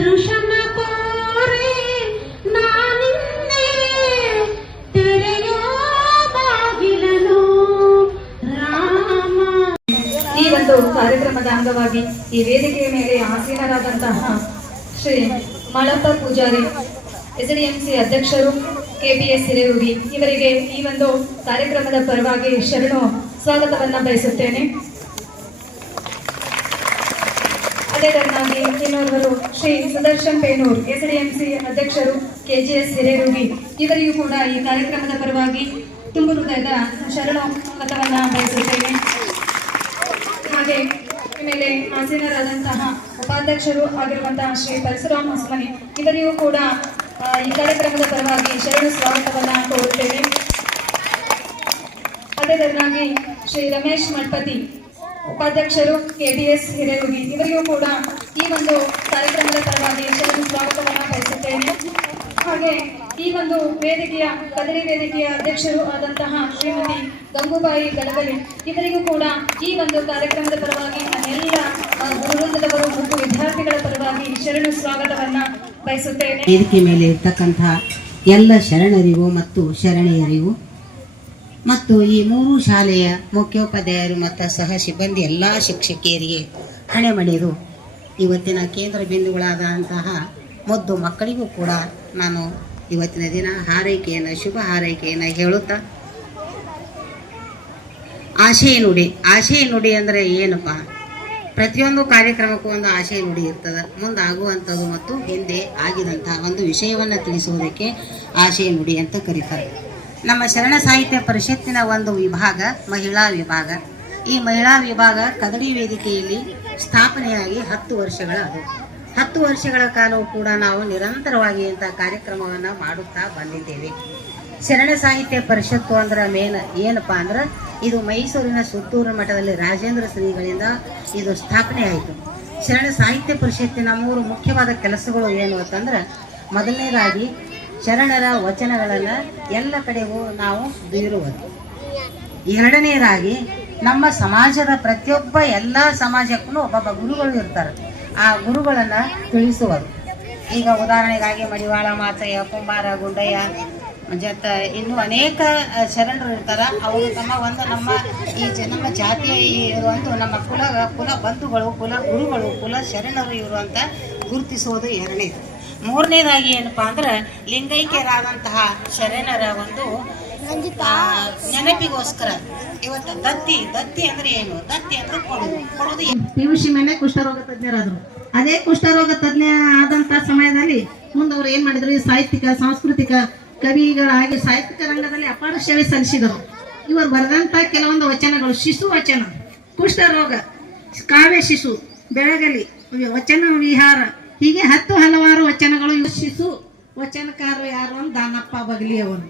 ದರುಶನ ಕೋರಿ ನಾನಿನ್ನೆ ತೆರೆಯೋ ಬಾಗಿಲನು ರಾಮ. ಈ ಒಂದು ಕಾರ್ಯಕ್ರಮದ ಅಂಗವಾಗಿ ಈ ವೇದಿಕೆಯ ಮೇಲೆ ಆಸೀನರಾದಂತಹ ಶ್ರೀ ಮಳಪ್ಪ ಪೂಜಾರಿ ಎಸ್ಡಿಎಂಸಿ ಅಧ್ಯಕ್ಷರು KPS ಹಿರೇರೂಢಿ ಇವರಿಗೆ ಈ ಒಂದು ಕಾರ್ಯಕ್ರಮದ ಪರವಾಗಿ ಶರಣು ಸ್ವಾಗತವನ್ನ ಬಯಸುತ್ತೇನೆ. ಅದೇ ತರನಾಗಿ ಇನ್ನೋರ್ವರು ಶ್ರೀ ಸುದರ್ಶನ್ ಪೇನೂರ್ ಎಸ್ಡಿಎಂಸಿ ಅಧ್ಯಕ್ಷರು KGS ಹಿರೇರೂಢಿ ಇವರಿಗೂ ಕೂಡ ಈ ಕಾರ್ಯಕ್ರಮದ ಪರವಾಗಿ ತುಂಬು ಹೃದಯದ ಶರಣು ಸ್ವಾಗತವನ್ನ ಬಯಸುತ್ತೇನೆ. ಹಾಗೆ ಮೇಲೆ ಆಸೀನರಾದಂತಹ ಉಪಾಧ್ಯಕ್ಷರು ಆಗಿರುವಂತಹ ಶ್ರೀ ಪರಶುರಾಮ್ ಹೊಸಮನಿ ಇವರಿಗೂ ಕೂಡ ಈ ಕಾರ್ಯಕ್ರಮದ ಪರವಾಗಿ ಶರಣು ಸ್ವಾಗತವನ್ನ ಕೋರುತ್ತೇವೆ. ಅದೇ ತರನಾಗಿ ಶ್ರೀ ರಮೇಶ್ ಮಠಪತಿ ಉಪಾಧ್ಯಕ್ಷರು KPS ಹಿರೇರೂಢಿ ಇವರಿಗೂ ಕೂಡ ಈ ಒಂದು ಕಾರ್ಯಕ್ರಮದ ಪರವಾಗಿ ಶರಣು ಸ್ವಾಗತವನ್ನ ಬಯಸುತ್ತೇನೆ. ಹಾಗೆ ಈ ಒಂದು ವೇದಿಕೆಯ ಕದರಿ ವೇದಿಕೆಯ ಅಧ್ಯಕ್ಷರು ಆದಂತಹ ಶ್ರೀಮತಿ ಗಂಗೂಬಾಯಿ ಗಲಗಲಿ ಇವರಿಗೂ ಕೂಡ ಈ ಒಂದು ಕಾರ್ಯಕ್ರಮದ ಪರವಾಗಿ ನನ್ನೆಲ್ಲ ಗುರುವೃಂದದವರು ಮತ್ತು ವಿದ್ಯಾರ್ಥಿಗಳ ಪರವಾಗಿ ಶರಣು ಸ್ವಾಗತವನ್ನ ಬಯಸುತ್ತೇನೆ. ವೇದಿಕೆ ಮೇಲೆ ಇರ್ತಕ್ಕಂಥ ಎಲ್ಲ ಶರಣರಿಗೂ ಮತ್ತು ಶರಣೆಯರಿಗೂ ಮತ್ತು ಈ ಮೂರು ಶಾಲೆಯ ಮುಖ್ಯೋಪಾಧ್ಯಾಯರು ಮತ್ತು ಸಹ ಸಿಬ್ಬಂದಿ ಎಲ್ಲ ಶಿಕ್ಷಕಿಯರಿಗೆ ಹಣೆ ಮಣಿದು ಇವತ್ತಿನ ಕೇಂದ್ರ ಬಿಂದುಗಳಾದಂತಹ ಮುದ್ದು ಮಕ್ಕಳಿಗೂ ಕೂಡ ನಾನು ಇವತ್ತಿನ ದಿನ ಹಾರೈಕೆಯನ್ನು ಶುಭ ಹಾರೈಕೆಯನ್ನು ಹೇಳುತ್ತಾ, ಆಶಯ ನುಡಿ ಅಂದರೆ ಏನಪ್ಪ? ಪ್ರತಿಯೊಂದು ಕಾರ್ಯಕ್ರಮಕ್ಕೂ ಒಂದು ಆಶಯ ನುಡಿ ಇರ್ತದೆ. ಮುಂದೆ ಆಗುವಂಥದ್ದು ಮತ್ತು ಹಿಂದೆ ಆಗಿದಂತಹ ಒಂದು ವಿಷಯವನ್ನು ತಿಳಿಸುವುದಕ್ಕೆ ಆಶಯ ನುಡಿ ಅಂತ ಕರೀತಾರೆ. ನಮ್ಮ ಶರಣ ಸಾಹಿತ್ಯ ಪರಿಷತ್ತಿನ ಒಂದು ವಿಭಾಗ ಮಹಿಳಾ ವಿಭಾಗ. ಈ ಮಹಿಳಾ ವಿಭಾಗ ಕದಡಿ ವೇದಿಕೆಯಲ್ಲಿ ಸ್ಥಾಪನೆಯಾಗಿ 10 ವರ್ಷಗಳಾದವು. 10 ವರ್ಷಗಳ ಕಾಲವೂ ಕೂಡ ನಾವು ನಿರಂತರವಾಗಿ ಇಂಥ ಕಾರ್ಯಕ್ರಮವನ್ನು ಮಾಡುತ್ತಾ ಬಂದಿದ್ದೇವೆ. ಶರಣ ಸಾಹಿತ್ಯ ಪರಿಷತ್ತು ಅಂದ್ರೆ ಏನಪ್ಪ ಅಂದ್ರೆ ಇದು ಮೈಸೂರಿನ ಸುತ್ತೂರು ಮಠದಲ್ಲಿ ರಾಜೇಂದ್ರ ಶ್ರೀಗಳಿಂದ ಇದು ಸ್ಥಾಪನೆ ಆಯಿತು. ಶರಣ ಸಾಹಿತ್ಯ ಪರಿಷತ್ತಿನ 3 ಮುಖ್ಯವಾದ ಕೆಲಸಗಳು ಏನು ಅಂತಂದ್ರೆ, ಮೊದಲನೇದಾಗಿ ಶರಣರ ವಚನಗಳನ್ನು ಎಲ್ಲ ಕಡೆಗೂ ನಾವು ಬೀರುವುದು. ಎರಡನೇದಾಗಿ ನಮ್ಮ ಸಮಾಜದ ಪ್ರತಿಯೊಬ್ಬ ಎಲ್ಲ ಸಮಾಜಕ್ಕೂ ಒಬ್ಬೊಬ್ಬ ಗುರುಗಳು ಇರ್ತಾರೆ. ಆ ಗುರುಗಳನ್ನು ತಿಳಿಸುವುದು. ಈಗ ಉದಾಹರಣೆಗಾಗಿ ಮಡಿವಾಳ ಮಾಚಯ್ಯ, ಕುಂಬಾರ, ಗುಂಡಯ್ಯ ಜೊತ್ತ ಇನ್ನೂ ಅನೇಕ ಶರಣರು ಇರ್ತಾರೆ. ಅವರು ನಮ್ಮ ಜಾತಿಯ ಇರುವಂಥ ನಮ್ಮ ಕುಲ ಬಂಧುಗಳು, ಕುಲ ಗುರುಗಳು, ಕುಲ ಶರಣರು ಇರುವಂಥ ಗುರುತಿಸುವುದು ಎರಡನೇದು. ಮೂರನೇದಾಗಿ ಏನಪ್ಪಾ ಅಂದ್ರೆ ಲಿಂಗೈಕ್ಯರಾದಂತಹ ಶರಣರ ಒಂದು ನೆನಪಿಗೋಸ್ಕರ ಇವತ್ತು ದತ್ತಿ ಅಂದ್ರೆ ಏನು? ದತ್ತಿ ಅಂದ್ರೆ ಕೊಡುವುದು. PUC ಮೇಲೆ ಕುಷ್ಠರೋಗ ತಜ್ಞರಾದರು. ಅದೇ ಕುಷ್ಠರೋಗ ತಜ್ಞ ಆದಂತ ಸಮಯದಲ್ಲಿ ಮುಂದೆ ಅವ್ರು ಏನ್ ಮಾಡಿದ್ರು, ಸಾಹಿತ್ಯಿಕ ಸಾಂಸ್ಕೃತಿಕ ಕವಿಗಳಾಗಿ ಸಾಹಿತ್ಯಿಕ ರಂಗದಲ್ಲಿ ಅಪಾರ ಸೇವೆ ಸಲ್ಲಿಸಿದರು. ಇವರು ಬರೆದಂತ ಕೆಲವೊಂದು ವಚನಗಳು, ಶಿಶು ವಚನ, ಕುಷ್ಠರೋಗ, ಕಾವ್ಯ ಶಿಶು, ಬೆಳಗಲಿ, ವಚನ ವಿಹಾರ, ಹೀಗೆ 10 ಹಲವಾರು ವಚನಗಳು. ಶಿಶು ವಚನಕಾರರು ಯಾರು ಅಂತ ದಾನಪ್ಪ ಬಗಲಿ ಅವರು.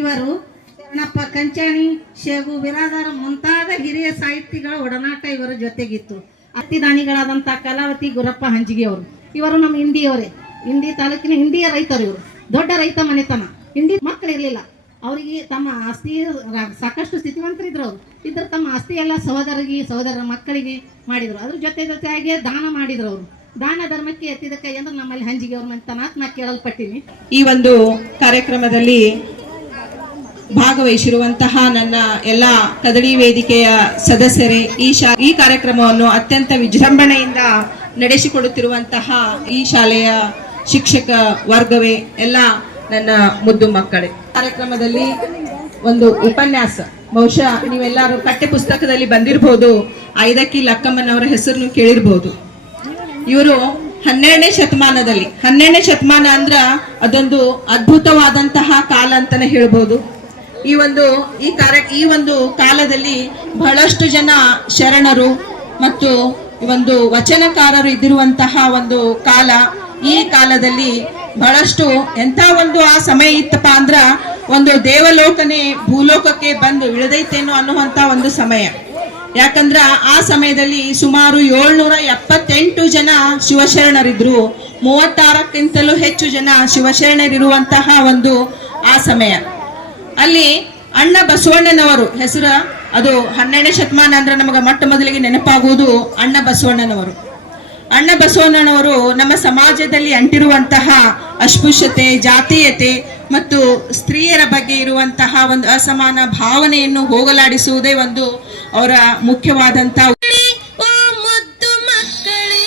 ಇವರು ಶರಣಪ್ಪ ಕಂಚಾಣಿ, ಶೇಗು ಬಿರಾದಾರ ಮುಂತಾದ ಹಿರಿಯ ಸಾಹಿತಿಗಳ ಒಡನಾಟ ಇವರ ಜೊತೆಗಿತ್ತು. ಅತಿದಾನಿಗಳಾದಂಥ ಕಲಾವತಿ ಗುರಪ್ಪ ಹಂಜಿಗೆ ಅವರು. ಇವರು ನಮ್ಮ ಇಂಡಿಯವರೇ, ಇಂಡಿ ತಾಲೂಕಿನ ಇಂಡಿಯ ರೈತರು. ಇವರು ದೊಡ್ಡ ರೈತ ಮನೆತನ. ಇಂಡಿ ಮಕ್ಕಳಿರಲಿಲ್ಲ ಅವರಿಗೆ. ತಮ್ಮ ಆಸ್ತಿ ಸಾಕಷ್ಟು ಸ್ಥಿತಿವಂತರಿದ್ರು. ಅವರು ಇದ್ರ ತಮ್ಮ ಆಸ್ತಿ ಎಲ್ಲ ಸಹೋದರರ ಮಕ್ಕಳಿಗೆ ಮಾಡಿದ್ರು. ಅದ್ರ ಜೊತೆಯಾಗಿ ದಾನ ಮಾಡಿದ್ರು. ಅವರು ದಾನ ಧರ್ಮಕ್ಕೆ ಎತ್ತಿದ ಕೈ ಅಂದ್ರೆ ನಮ್ಮಲ್ಲಿ ಹಂಜಿಗೆ ಅವ್ರ ಮನೆತನ ನಾ ಕೇಳಲ್ಪಟ್ಟಿನಿ. ಈ ಒಂದು ಕಾರ್ಯಕ್ರಮದಲ್ಲಿ ಭಾಗವಹಿಸಿರುವಂತಹ ನನ್ನ ಎಲ್ಲ ಕದಡಿ ವೇದಿಕೆಯ ಸದಸ್ಯರೇ, ಈ ಕಾರ್ಯಕ್ರಮವನ್ನು ಅತ್ಯಂತ ವಿಜೃಂಭಣೆಯಿಂದ ನಡೆಸಿಕೊಡುತ್ತಿರುವಂತಹ ಈ ಶಾಲೆಯ ಶಿಕ್ಷಕ ವರ್ಗವೇ, ಎಲ್ಲ ನನ್ನ ಮುದ್ದು ಮಕ್ಕಳೇ. ಕಾರ್ಯಕ್ರಮದಲ್ಲಿ ಒಂದು ಉಪನ್ಯಾಸ, ಬಹುಶಃ ನೀವೆಲ್ಲರೂ ಪಠ್ಯ ಪುಸ್ತಕದಲ್ಲಿ ಬಂದಿರಬಹುದು. ಐದಕ್ಕಿ ಲಕ್ಕಮ್ಮನವರ ಹೆಸರನ್ನು ಕೇಳಿರ್ಬಹುದು. ಇವರು 12ನೇ ಶತಮಾನದಲ್ಲಿ, 12ನೇ ಶತಮಾನ ಅಂದ್ರ ಅದೊಂದು ಅದ್ಭುತವಾದಂತಹ ಕಾಲ ಅಂತಾನೆ ಹೇಳ್ಬೋದು. ಈ ಒಂದು ಕಾಲದಲ್ಲಿ ಬಹಳಷ್ಟು ಜನ ಶರಣರು ಮತ್ತು ಒಂದು ವಚನಕಾರರು ಇದ್ದಿರುವಂತಹ ಒಂದು ಕಾಲ. ಈ ಕಾಲದಲ್ಲಿ ಬಹಳಷ್ಟು ಎಂಥ ಒಂದು ಆ ಸಮಯ ಇತ್ತಪ್ಪ ಅಂದ್ರ ಒಂದು ದೇವಲೋಕನೇ ಭೂಲೋಕಕ್ಕೆ ಬಂದು ಇಳಿದೈತೇನೋ ಅನ್ನುವಂತ ಒಂದು ಸಮಯ. ಯಾಕಂದ್ರ ಆ ಸಮಯದಲ್ಲಿ ಸುಮಾರು 778 ಜನ ಶಿವಶರಣರಿದ್ರು. 36ಕ್ಕಿಂತಲೂ ಹೆಚ್ಚು ಜನ ಶಿವಶರಣರಿರುವಂತಹ ಒಂದು ಆ ಸಮಯ. ಅಲ್ಲಿ ಅಣ್ಣ ಬಸವಣ್ಣನವರು ಹೆಸರು, ಅದು 12ನೇ ಶತಮಾನ ಅಂದ್ರೆ ನಮಗೆ ಮೊಟ್ಟ ಮೊದಲಿಗೆ ನೆನಪಾಗುವುದು ಅಣ್ಣ ಬಸವಣ್ಣನವರು. ಅಣ್ಣ ಬಸವಣ್ಣನವರು ನಮ್ಮ ಸಮಾಜದಲ್ಲಿ ಅಂಟಿರುವಂತಹ ಅಸ್ಪೃಶ್ಯತೆ, ಜಾತೀಯತೆ ಮತ್ತು ಸ್ತ್ರೀಯರ ಬಗ್ಗೆ ಇರುವಂತಹ ಒಂದು ಅಸಮಾನ ಭಾವನೆಯನ್ನು ಹೋಗಲಾಡಿಸುವುದೇ ಒಂದು ಅವರ ಮುಖ್ಯವಾದಂತಹ ಮುದ್ದು ಮಕ್ಕಳೇ